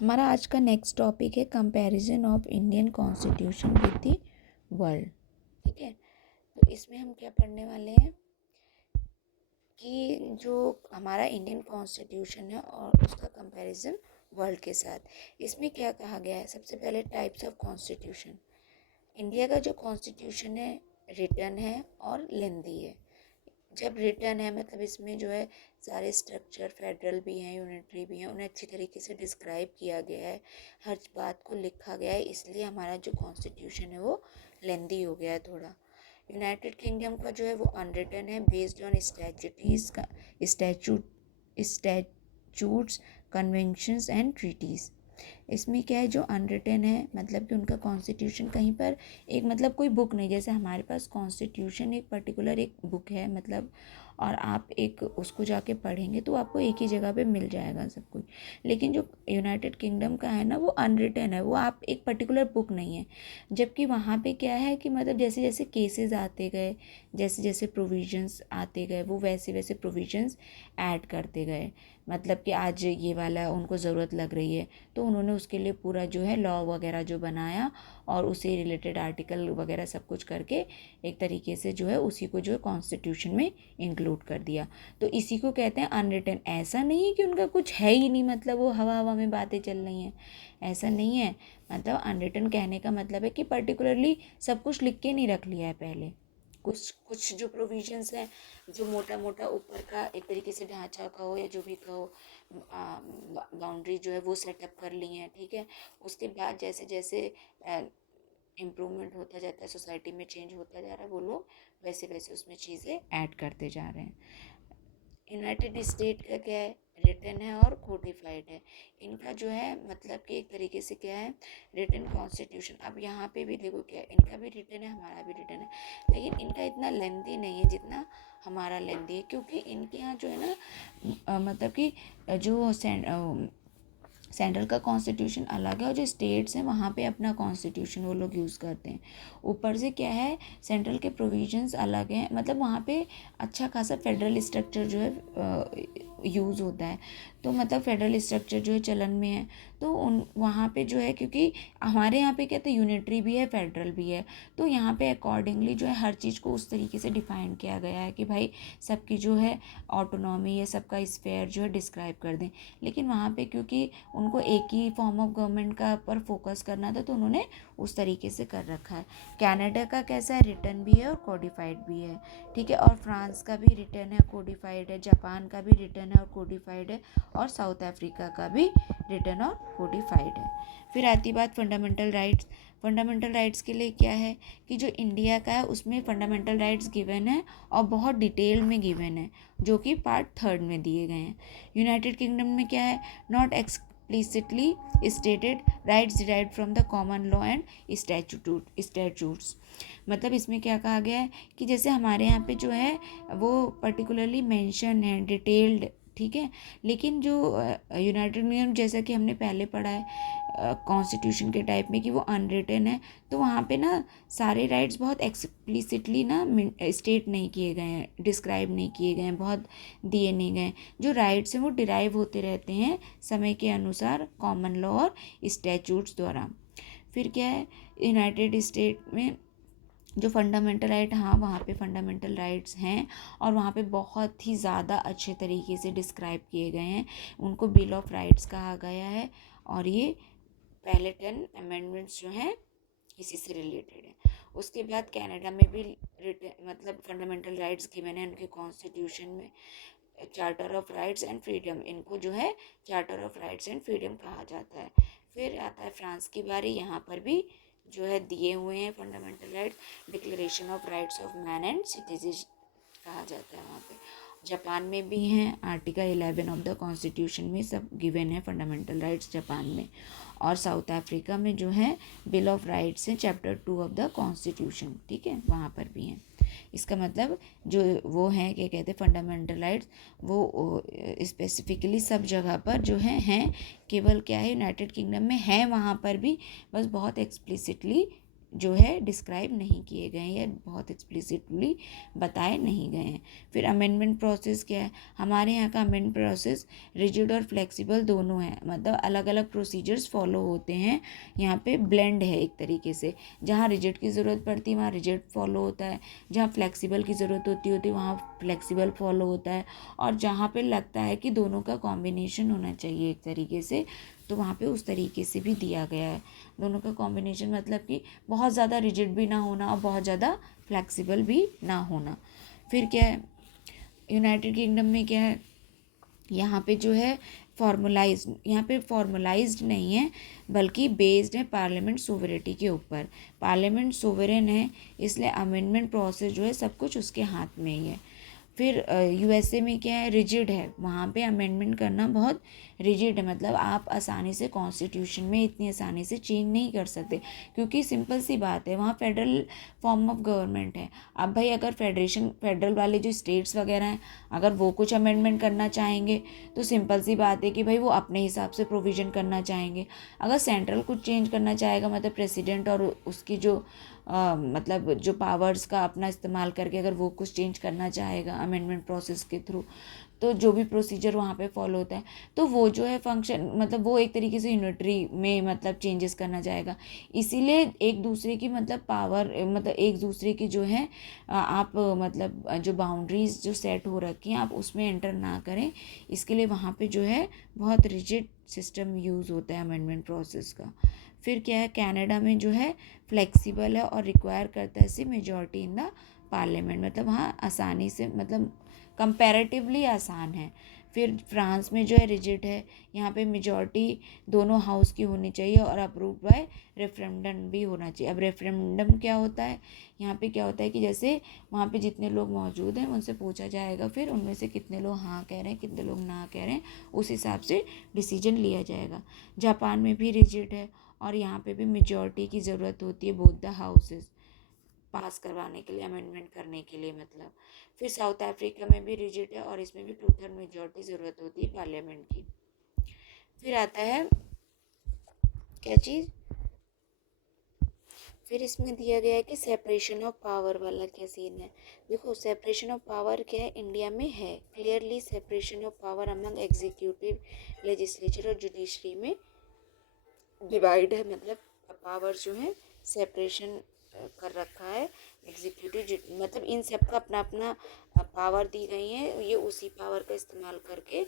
हमारा आज का नेक्स्ट टॉपिक है comparison of Indian constitution with the world. ठीक है, तो इसमें हम क्या पढ़ने वाले हैं कि जो हमारा इंडियन कॉन्स्टिट्यूशन है और उसका कंपैरिजन वर्ल्ड के साथ। इसमें क्या कहा गया है, सबसे पहले टाइप्स ऑफ कॉन्स्टिट्यूशन। इंडिया का जो कॉन्स्टिट्यूशन है रिटन है और लेंदी है। जब रिटर्न है मतलब इसमें जो है सारे स्ट्रक्चर फेडरल भी हैं, यूनिटरी भी हैं, उन्हें अच्छी तरीके से डिस्क्राइब किया गया है, हर बात को लिखा गया है, इसलिए हमारा जो कॉन्स्टिट्यूशन है वो लेंदी हो गया है थोड़ा। यूनाइटेड किंगडम का जो है वो अनरिटन है, बेस्ड ऑन स्टैट्यूटीज का स्टैट्यूट्स कन्वेंशंस एंड ट्रीटीज़। इसमें क्या है, जो अनरिटन है मतलब कि उनका कॉन्स्टिट्यूशन कहीं पर एक मतलब कोई बुक नहीं, जैसे हमारे पास कॉन्स्टिट्यूशन एक पर्टिकुलर एक बुक है मतलब, और आप एक उसको जाके पढ़ेंगे तो आपको एक ही जगह पे मिल जाएगा सब कुछ। लेकिन जो यूनाइटेड किंगडम का है ना वो अनरिटन है, वो आप एक पर्टिकुलर बुक नहीं है। जबकि वहाँ पे क्या है कि मतलब जैसे जैसे केसेस आते गए, जैसे जैसे प्रोविजंस आते गए, वो वैसे वैसे प्रोविजंस ऐड करते गए। मतलब कि आज ये वाला उनको ज़रूरत लग रही है तो उन्होंने उसके लिए पूरा जो है लॉ वगैरह जो बनाया और उसे रिलेटेड आर्टिकल वगैरह सब कुछ करके एक तरीके से जो है उसी को जो है कॉन्स्टिट्यूशन में इंक्लूड कर दिया। तो इसी को कहते हैं अनरिटन। ऐसा नहीं है कि उनका कुछ है ही नहीं, मतलब वो हवा हवा में बातें चल रही हैं, ऐसा नहीं है। मतलब अनरिटन कहने का मतलब है कि पर्टिकुलरली सब कुछ लिख के नहीं रख लिया है पहले। कुछ कुछ जो प्रोविजंस हैं जो मोटा मोटा ऊपर का एक तरीके से ढांचा कहो या जो भी कहो, बाउंड्री जो है वो सेटअप कर ली हैं। ठीक है, उसके बाद जैसे जैसे इम्प्रूवमेंट होता जाता है, सोसाइटी में चेंज होता जा रहा है, वो लोग वैसे वैसे उसमें चीज़ें ऐड करते जा रहे हैं। यूनाइटेड स्टेट का क्या है, रिटन है और कोडिफाइड है। इनका जो है मतलब कि एक तरीके से क्या है, रिटन कॉन्स्टिट्यूशन। अब यहाँ पे भी देखो क्या है, इनका भी रिटन है हमारा भी रिटन है, लेकिन इनका इतना लेंथी नहीं है जितना हमारा लेंथी है, क्योंकि इनके यहाँ जो है ना मतलब कि जो सेंट्रल का कॉन्स्टिट्यूशन अलग है और जो स्टेट्स हैं वहाँ पे अपना कॉन्स्टिट्यूशन वो लोग यूज़ करते हैं। ऊपर से क्या है, सेंट्रल के प्रोविजंस अलग हैं, मतलब वहाँ पे अच्छा खासा फेडरल स्ट्रक्चर जो है यूज़ होता है। तो मतलब फेडरल स्ट्रक्चर जो है चलन में है, तो उन वहाँ पे जो है, क्योंकि हमारे यहाँ पे क्या तो यूनिटरी भी है फेडरल भी है, तो यहाँ पे अकॉर्डिंगली जो है हर चीज़ को उस तरीके से डिफाइन किया गया है कि भाई सबकी जो है ऑटोनॉमी या सबका स्फेयर जो है डिस्क्राइब कर दें। लेकिन वहाँ पे क्योंकि उनको एक ही फॉर्म ऑफ गवर्नमेंट का पर फोकस करना था तो उन्होंने उस तरीके से कर रखा है। कनाडा का कैसा है, रिटन भी है और कोडिफाइड भी है। ठीक है, और फ्रांस का भी रिटन है कोडिफाइड है, जापान का भी रिटन है और कोडिफाइड है, और साउथ अफ्रीका का भी रिटन और कोडिफाइड है। फिर आती बात फंडामेंटल राइट्स। फंडामेंटल राइट्स के लिए क्या है कि जो इंडिया का है उसमें फंडामेंटल राइट्स गिवन है और बहुत डिटेल में गिवन है, जो कि पार्ट 3 में दिए गए हैं। यूनाइटेड किंगडम में क्या है, not explicitly stated rights derived from the common law and statutes। मतलब इसमें क्या कहा गया है कि जैसे हमारे यहाँ पे जो है वो पर्टिकुलरली मेंशन है डिटेल्ड, ठीक है, लेकिन जो यूनाइटेड किंगडम जैसा कि हमने पहले पढ़ा है कॉन्स्टिट्यूशन के टाइप में कि वो अनरिटन है, तो वहाँ पे ना सारे राइट्स बहुत एक्सप्लिसिटली ना स्टेट नहीं किए गए हैं, डिस्क्राइब नहीं किए गए हैं, बहुत दिए नहीं गए। जो राइट्स हैं वो डिराइव होते रहते हैं समय के अनुसार कॉमन लॉ और स्टैट्यूट्स द्वारा। फिर क्या है, यूनाइटेड स्टेट में जो फंडामेंटल राइट, हाँ वहाँ पे फंडामेंटल राइट्स हैं और वहाँ पे बहुत ही ज़्यादा अच्छे तरीके से डिस्क्राइब किए गए हैं, उनको बिल ऑफ राइट्स कहा गया है। और ये पहले 10 अमेंडमेंट्स जो हैं इसी से रिलेटेड है। उसके बाद कनाडा में भी मतलब फंडामेंटल राइट्स गिवन है उनके कॉन्स्टिट्यूशन में, charter of rights and freedom, इनको जो है charter of rights and freedom कहा जाता है। फिर आता है फ्रांस की बारी, यहाँ पर भी जो है दिए हुए हैं fundamental rights, declaration of rights of man and citizen कहा जाता है वहाँ पे। जापान में भी हैं, आर्टिकल 11 ऑफ द कॉन्स्टिट्यूशन में सब गिवन है फंडामेंटल राइट्स जापान में। और साउथ अफ्रीका में जो है बिल ऑफ राइट्स हैं, चैप्टर 2 ऑफ द कॉन्स्टिट्यूशन, ठीक है, वहाँ पर भी हैं। इसका मतलब जो वो हैं क्या कहते हैं फंडामेंटल राइट्स, वो स्पेसिफिकली सब जगह पर जो हैं केवल क्या है यूनाइटेड किंगडम में है, वहाँ पर भी बस बहुत एक्सप्लिसिटली जो है डिस्क्राइब नहीं किए गए हैं या बहुत एक्सप्लिसिटली बताए नहीं गए हैं। फिर अमेंडमेंट प्रोसेस क्या है, हमारे यहाँ का अमेंडमेंट प्रोसेस रिजिड और फ्लेक्सिबल दोनों है, मतलब अलग अलग प्रोसीजर्स फॉलो होते हैं। यहाँ पे ब्लेंड है एक तरीके से, जहाँ रिजिड की ज़रूरत पड़ती है वहाँ रिजिड फॉलो होता है, जहाँ फ्लेक्सिबल की ज़रूरत होती है वहाँ फ्लेक्सिबल फॉलो होता है, और जहाँ पे लगता है कि दोनों का कॉम्बिनेशन होना चाहिए एक तरीके से, तो वहाँ पे उस तरीके से भी दिया गया है। दोनों का कॉम्बिनेशन मतलब कि बहुत ज़्यादा रिजिड भी ना होना और बहुत ज़्यादा फ्लेक्सिबल भी ना होना। फिर क्या है, यूनाइटेड किंगडम में क्या है, यहाँ पे जो है यहाँ पे फॉर्मलाइज्ड नहीं है, बल्कि बेस्ड है पार्लियामेंट सोवरेटी के ऊपर। पार्लियामेंट सोवरेन है, इसलिए अमेंडमेंट प्रोसेस जो है सब कुछ उसके हाथ में ही है। फिर यूएसए में क्या है, रिजिड है, वहाँ पे अमेंडमेंट करना बहुत रिजिड है, मतलब आप आसानी से कॉन्स्टिट्यूशन में इतनी आसानी से चेंज नहीं कर सकते, क्योंकि सिंपल सी बात है वहाँ फेडरल फॉर्म ऑफ गवर्नमेंट है। अब भाई अगर फेडरल वाले जो स्टेट्स वगैरह हैं, अगर वो कुछ अमेंडमेंट करना चाहेंगे तो सिंपल सी बात है कि भाई वो अपने हिसाब से प्रोविज़न करना चाहेंगे। अगर सेंट्रल कुछ चेंज करना चाहेगा, मतलब प्रेसिडेंट और उसकी जो मतलब जो पावर्स का अपना इस्तेमाल करके अगर वो कुछ चेंज करना चाहेगा अमेंडमेंट प्रोसेस के थ्रू, तो जो भी प्रोसीजर वहाँ पे फॉलो होता है, तो वो जो है फंक्शन, मतलब वो एक तरीके से यूनिटरी में मतलब चेंजेस करना चाहेगा। इसीलिए एक दूसरे की मतलब पावर, मतलब एक दूसरे की जो है आप मतलब जो बाउंड्रीज जो सेट हो रखी हैं आप उसमें एंटर ना करें। इसके लिए वहाँ पे जो है बहुत रिजिड सिस्टम यूज़ होता है अमेंडमेंट प्रोसेस का। फिर क्या है, कनाडा में जो है फ्लेक्सिबल है और रिक्वायर करता है सी मेजॉरिटी इन द पार्लियामेंट, मतलब वहाँ आसानी से, मतलब कंपैरेटिवली आसान है। फिर फ्रांस में जो है रिजिड है, यहाँ पे मेजॉरिटी दोनों हाउस की होनी चाहिए और अप्रूव्ड बाय रेफरेंडम भी होना चाहिए। अब रेफरेंडम क्या होता है, यहाँ पे क्या होता है कि जैसे वहाँ पे जितने लोग मौजूद हैं उनसे पूछा जाएगा, फिर उनमें से कितने लोग हाँ कह रहे हैं कितने लोग ना कह रहे हैं, उस हिसाब से डिसीजन लिया जाएगा। जापान में भी रिजिड है और यहाँ पे भी मेजॉरिटी की ज़रूरत होती है बोथ द हाउसेस पास करवाने के लिए, अमेंडमेंट करने के लिए मतलब। फिर साउथ अफ्रीका में भी रिजिड है और इसमें भी 2/3 मेजॉरिटी ज़रूरत होती है पार्लियामेंट की। फिर आता है क्या चीज़, फिर इसमें दिया गया है कि सेपरेशन ऑफ पावर वाला क्या सीन है। देखो सेपरेशन ऑफ पावर क्या है, इंडिया में है clearly separation of power among executive, legislature और जुडिशरी में डिवाइड है, मतलब पावर जो है सेपरेशन कर रखा है। एग्जीक्यूटिव मतलब इन सब का अपना अपना पावर दी गई है, ये उसी पावर का इस्तेमाल करके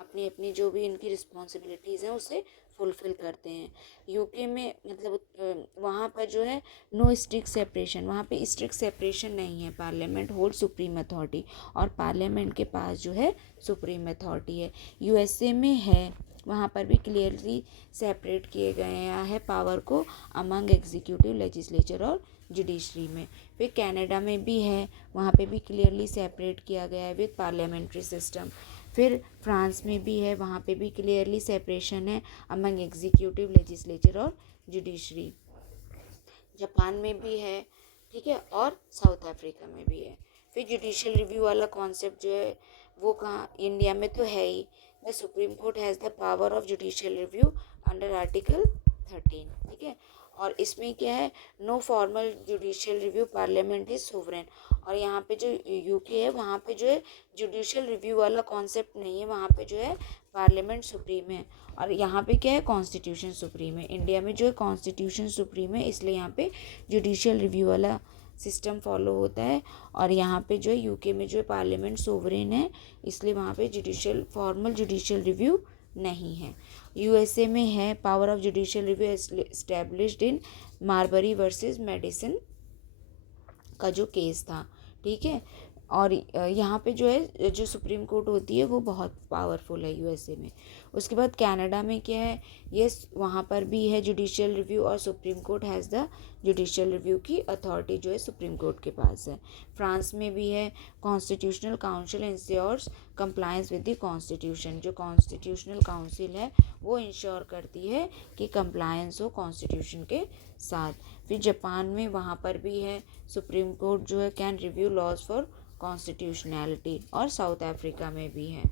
अपनी अपनी जो भी इनकी रिस्पॉन्सिबिलिटीज़ हैं उसे फुलफ़िल करते हैं। यूके में मतलब वहाँ पर जो है नो स्ट्रिक्ट सेपरेशन, वहाँ पे स्ट्रिक्ट सेपरेशन नहीं है, पार्लियामेंट होल्ड सुप्रीम अथॉरिटी और पार्लियामेंट के पास जो है सुप्रीम अथॉरिटी है। यूएसए में है, वहाँ पर भी क्लियरली सेपरेट किए गए हैं पावर को अमंग एग्जीक्यूटिव, लेजिस्लेचर और जुडिशरी में। फिर कनाडा में भी है, वहाँ पे भी क्लियरली सेपरेट किया गया है विद पार्लियामेंट्री सिस्टम। फिर फ्रांस में भी है, वहाँ पे भी क्लियरली सेपरेशन है अमंग एग्जीक्यूटिव, लेजिस्लेचर और जुडिशरी। जापान में भी है, ठीक है, और साउथ अफ्रीका में भी है। फिर जुडिशियल रिव्यू वाला कॉन्सेप्ट जो है वो कहाँ, इंडिया में तो है ही। The supreme court has the power of judicial review under article 13, ठीक है। और इसमें क्या है, no formal judicial review, parliament is sovereign. और यहाँ पे जो यूके है वहाँ पे जो है जुडिशियल रिव्यू वाला कॉन्सेप्ट नहीं है, वहाँ पे जो है पार्लियामेंट सुप्रीम है और यहाँ पे क्या है कॉन्स्टिट्यूशन सुप्रीम है। इंडिया में जो है कॉन्स्टिट्यूशन सुप्रीम है, इसलिए यहाँ पे जुडिशियल रिव्यू वाला सिस्टम फॉलो होता है। और यहाँ पे जो है यूके में जो है पार्लियामेंट सोवरेन है, इसलिए वहाँ पे फॉर्मल जुडिशियल रिव्यू नहीं है। यूएसए में है, power of judicial review established in Marbury versus medicine का जो केस था, ठीक है। और यहाँ पे जो है जो सुप्रीम कोर्ट होती है वो बहुत पावरफुल है यूएसए में। उसके बाद कनाडा में क्या है, ये वहाँ पर भी है जुडिशियल रिव्यू और supreme court has the judicial review की अथॉरिटी जो है सुप्रीम कोर्ट के पास है। फ्रांस में भी है, constitutional council ensures compliance with the constitution, जो कॉन्स्टिट्यूशनल काउंसिल है वो इंश्योर करती है कि कंप्लायंस हो कॉन्स्टिट्यूशन के साथ। फिर जापान में वहाँ पर भी है, सुप्रीम कोर्ट जो है can review laws for constitutionality, और साउथ अफ्रीका में भी है,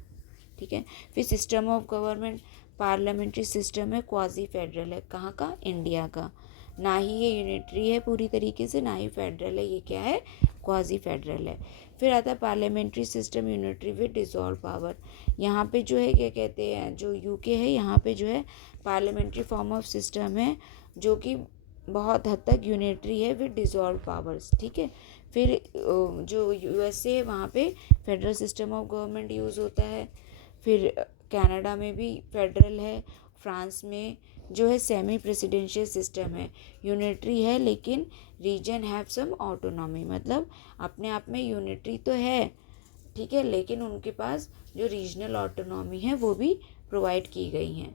ठीक है। फिर system of government, parliamentary system है, क्वाजी फेडरल है, कहाँ का, इंडिया का। ना ही ये यूनिटरी है पूरी तरीके से, ना ही फेडरल है, ये क्या है, क्वाजी फेडरल है। फिर आता है parliamentary system unitary with dissolve power. यहाँ पे जो है क्या कहते हैं, जो यूके है यहाँ पे जो है पार्लियामेंट्री फॉर्म ऑफ सिस्टम है जो कि बहुत हद तक यूनिटरी है विद डिसॉल्व पावर्स, ठीक है। फिर जो यूएसए है वहाँ पे federal system of government use होता है। फिर कनाडा में भी फेडरल है। फ्रांस में जो है सेमी प्रेसिडेंशियल सिस्टम है, यूनिटरी है लेकिन रीजन हैव सम ऑटोनॉमी, मतलब अपने आप में यूनिटरी तो है, ठीक है, लेकिन उनके पास जो रीजनल ऑटोनॉमी है वो भी प्रोवाइड की गई हैं।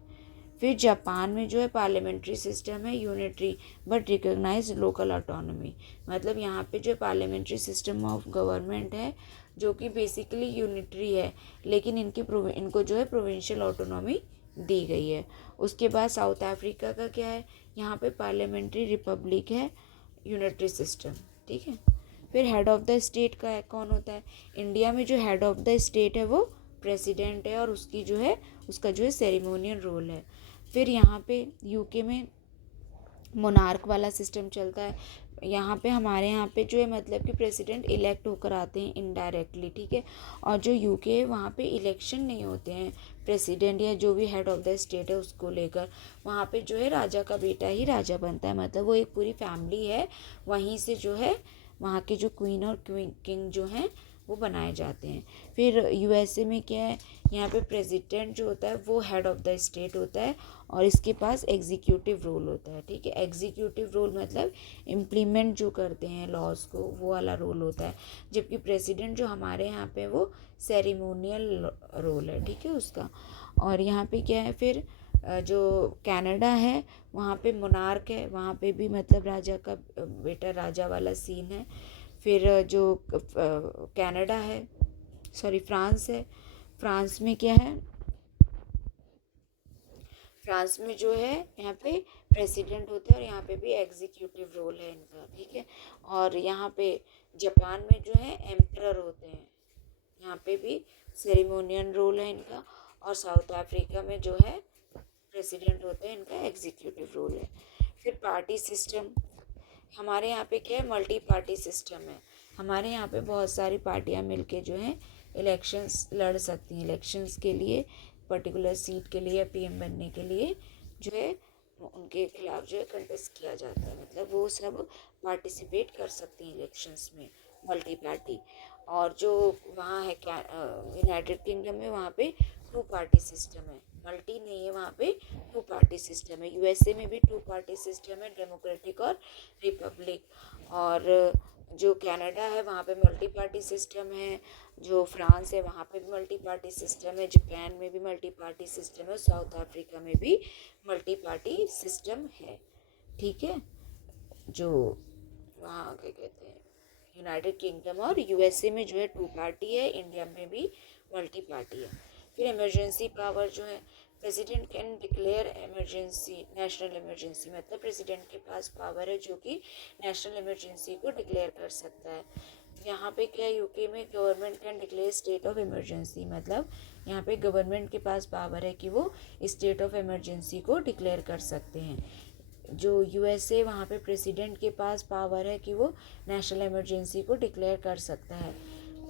फिर जापान में जो है पार्लियामेंट्री सिस्टम है, unitary but recognise local autonomy, मतलब यहाँ पे जो पार्लियामेंट्री सिस्टम ऑफ गवर्नमेंट है जो कि बेसिकली यूनिटरी है, लेकिन इनको जो है प्रोविंशियल ऑटोनॉमी दी गई है। उसके बाद साउथ अफ्रीका का क्या है, यहाँ पे पार्लियामेंट्री रिपब्लिक है, यूनिटरी सिस्टम, ठीक है। फिर हेड ऑफ द स्टेट का कौन होता है, इंडिया में जो हेड ऑफ द स्टेट है वो प्रेसिडेंट है और उसका जो है सेरेमोनियल रोल है। फिर यहाँ पे यूके में मोनार्क वाला सिस्टम चलता है। यहाँ पे हमारे यहाँ पे जो है मतलब कि प्रेसिडेंट इलेक्ट होकर आते हैं इनडायरेक्टली, ठीक है। और जो यूके है वहाँ पे इलेक्शन नहीं होते हैं प्रेसिडेंट या जो भी हेड ऑफ द स्टेट है उसको लेकर। वहाँ पे जो है राजा का बेटा ही राजा बनता है, मतलब वो एक पूरी फैमिली है, वहीं से जो है वहाँ के जो क्वीन और किंग जो हैं वो बनाए जाते हैं। फिर यूएसए में क्या है, यहाँ पे प्रेसिडेंट जो होता है वो हेड ऑफ द स्टेट होता है और इसके पास एग्जीक्यूटिव रोल होता है, ठीक है। एग्जीक्यूटिव रोल मतलब इम्प्लीमेंट जो करते हैं लॉज को, वो वाला रोल होता है। जबकि प्रेसिडेंट जो हमारे यहाँ पे वो सेरेमोनियल रोल है, ठीक है उसका। और यहाँ पे क्या है, फिर जो कनाडा है वहाँ पे मोनार्क है, वहाँ पे भी मतलब राजा का बेटा राजा वाला सीन है। फिर जो कनाडा है, सॉरी फ्रांस है, फ्रांस में क्या है, फ्रांस में जो है यहाँ पे प्रेसिडेंट होते हैं और यहाँ पे भी एग्जीक्यूटिव रोल है इनका, ठीक है। और यहाँ पे जापान में जो है एम्परर होते हैं, यहाँ पे भी सेरेमोनियल रोल है इनका। और साउथ अफ्रीका में जो है प्रेसिडेंट होते हैं, इनका एग्जीक्यूटिव रोल है। फिर पार्टी सिस्टम, हमारे यहाँ पे क्या है, मल्टी पार्टी सिस्टम है। हमारे यहाँ पे बहुत सारी पार्टियाँ मिलके जो हैं इलेक्शंस लड़ सकती हैं, इलेक्शंस के लिए पर्टिकुलर सीट के लिए, पीएम बनने के लिए जो है उनके खिलाफ जो है कंटेस्ट किया जाता है, मतलब वो सब पार्टिसिपेट कर सकती हैं इलेक्शंस में, मल्टी पार्टी। और जो वहाँ है क्या यूनाइटेड किंगडम में, वहाँ पे टू पार्टी सिस्टम है, मल्टी नहीं है, वहाँ पे टू पार्टी सिस्टम है। यूएसए में भी टू पार्टी सिस्टम है, डेमोक्रेटिक और रिपब्लिक। और जो कनाडा है वहाँ पे मल्टी पार्टी सिस्टम है, जो फ्रांस है वहाँ पे भी मल्टी पार्टी सिस्टम है, जापान में भी मल्टी पार्टी सिस्टम है, साउथ अफ्रीका में भी मल्टी पार्टी सिस्टम है, ठीक है। जो वहाँ क्या कहते हैं यूनाइटेड किंगडम और यूएसए में जो है टू पार्टी है, इंडिया में भी मल्टी पार्टी है। फिर इमरजेंसी पावर जो है, president can declare emergency, national emergency, मतलब प्रेसिडेंट के पास पावर है जो कि नेशनल इमरजेंसी को डिक्लेयर कर सकता है। यहाँ पे क्या, यूके में government can declare state of emergency, मतलब यहाँ पे गवर्नमेंट के पास पावर है कि वो स्टेट ऑफ इमरजेंसी को डिक्लेयर कर सकते हैं। जो यूएसए वहाँ पे प्रेसिडेंट के पास पावर है कि वो नेशनल इमरजेंसी को डिक्लेयर कर सकता है।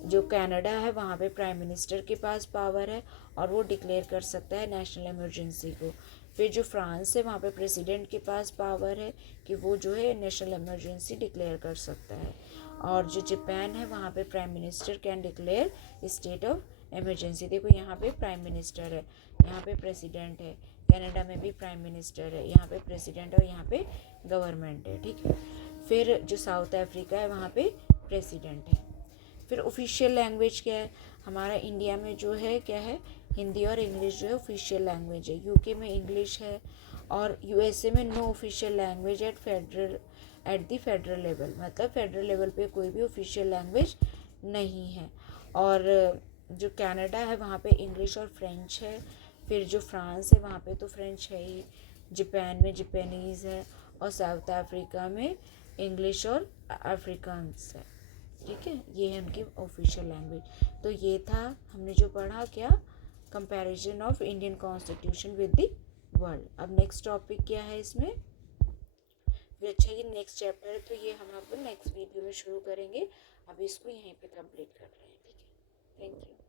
जो कनाडा है वहाँ पे प्राइम मिनिस्टर के पास पावर है और वो डिक्लेयर कर सकता है नेशनल इमरजेंसी को। फिर जो फ्रांस है वहाँ पे प्रेसिडेंट के पास पावर है कि वो जो है नेशनल इमरजेंसी डिक्लेयर कर सकता है। और जो जापान है वहाँ पे prime minister can declare state of emergency. देखो यहाँ पे प्राइम मिनिस्टर है, यहाँ पे प्रेसिडेंट है, कनाडा में भी प्राइम मिनिस्टर है, यहाँ पे प्रेसिडेंट है और यहाँ पे गवर्नमेंट है, ठीक है। फिर जो साउथ अफ्रीका है वहाँ पे प्रेसिडेंट है। फिर ऑफिशियल लैंग्वेज क्या है, हमारा इंडिया में जो है क्या है, हिंदी और इंग्लिश जो है ऑफिशियल लैंग्वेज है। यूके में इंग्लिश है और यूएसए में no official language at the federal level, मतलब फेडरल लेवल पे कोई भी ऑफिशियल लैंग्वेज नहीं है। और जो कनाडा है वहाँ पे इंग्लिश और फ्रेंच है। फिर जो फ्रांस है वहाँ पे तो फ्रेंच है ही, जापान में जापानीज़ है और साउथ अफ्रीका में इंग्लिश और अफ्रीकान्स है, ठीक है। ये है उनकी ऑफिशियल लैंग्वेज। तो ये था हमने जो पढ़ा क्या, comparison of Indian constitution with the world. अब नेक्स्ट टॉपिक क्या है इसमें, फिर अच्छा ये नेक्स्ट चैप्टर है तो ये हम अब नेक्स्ट वीडियो में शुरू करेंगे। अब इसको यहीं पे कंप्लीट कर रहे हैं। ठीक है, थैंक यू।